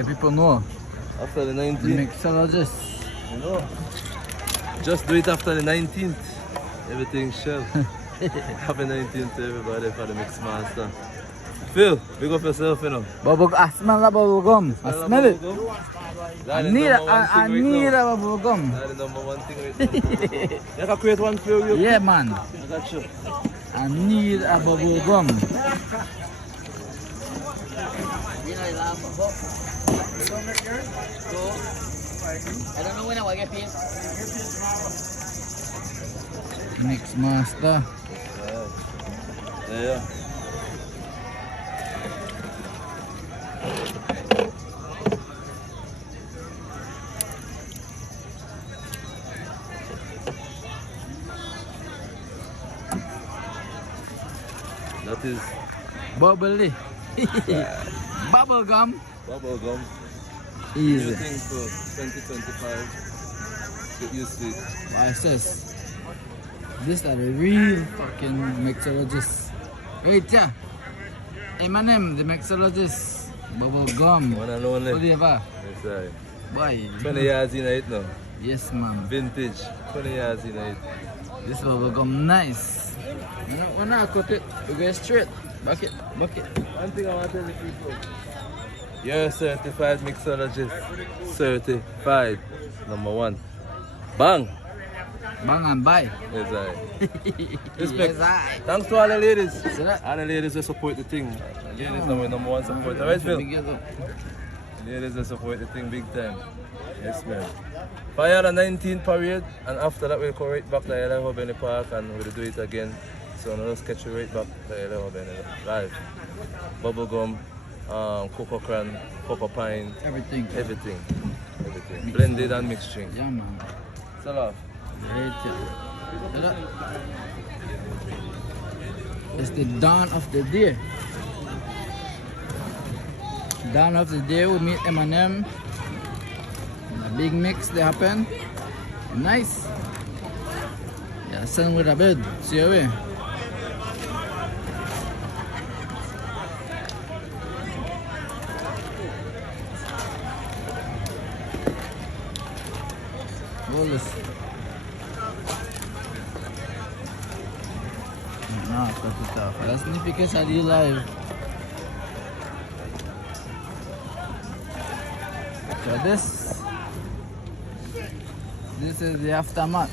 let people know. After the The 19th. mixologist. You know. Just do it after the 19th. Everything shell. Happy 19th to everybody for the mix master. Phil, big up yourself, you know. Bubble, I smell the bubble gum. I smell it. I need a bubble gum. That's the number one thing right now. You can create one for you. Yeah, man. I got you. I need a bubble gum. I don't know when I will get paid. Mix master. Yeah. That is Bubbly. Bubble gum. bubble gum. Easy. New thing for 2025. Get used to it. I says, this are the real fucking mixologists. Wait, yeah. Hey, my name, the mixologist. Bubble gum. One and only. What do you have? That's right. Boy. 20 yards in it now. Yes, man. Vintage. 20 yards in it. This bubble gum nice. When I cut it, we go straight. Bucket. One thing I want to tell the people. You're a certified mixologist. Certified. Number one. Bang! Bang and buy. Yes, I. Respect. Yes, I. Thanks to all the ladies. See that? All the ladies who support the thing. Ladies are my number one supporter. Right, Phil? Big up. Ladies who support the thing big time. Yes, man. Fire the 19th parade, and after that we'll go right back to Yellow Hub in the park and we'll do it again. So now let's catch you right back to Yellow Hub in the live. Bubblegum, cocoa cran, cocoa pine, Everything. everything. Blended and mixed drink. Yeah, man. Sell off. Right there. See that? It's the dawn of the day. Dawn of the day, we meet M&M. A big mix they happen. Nice. Yeah, send with a bed. See you away. Bolus. Nah, cut it off. Alas ni Pikas Ali live. So this is the aftermath.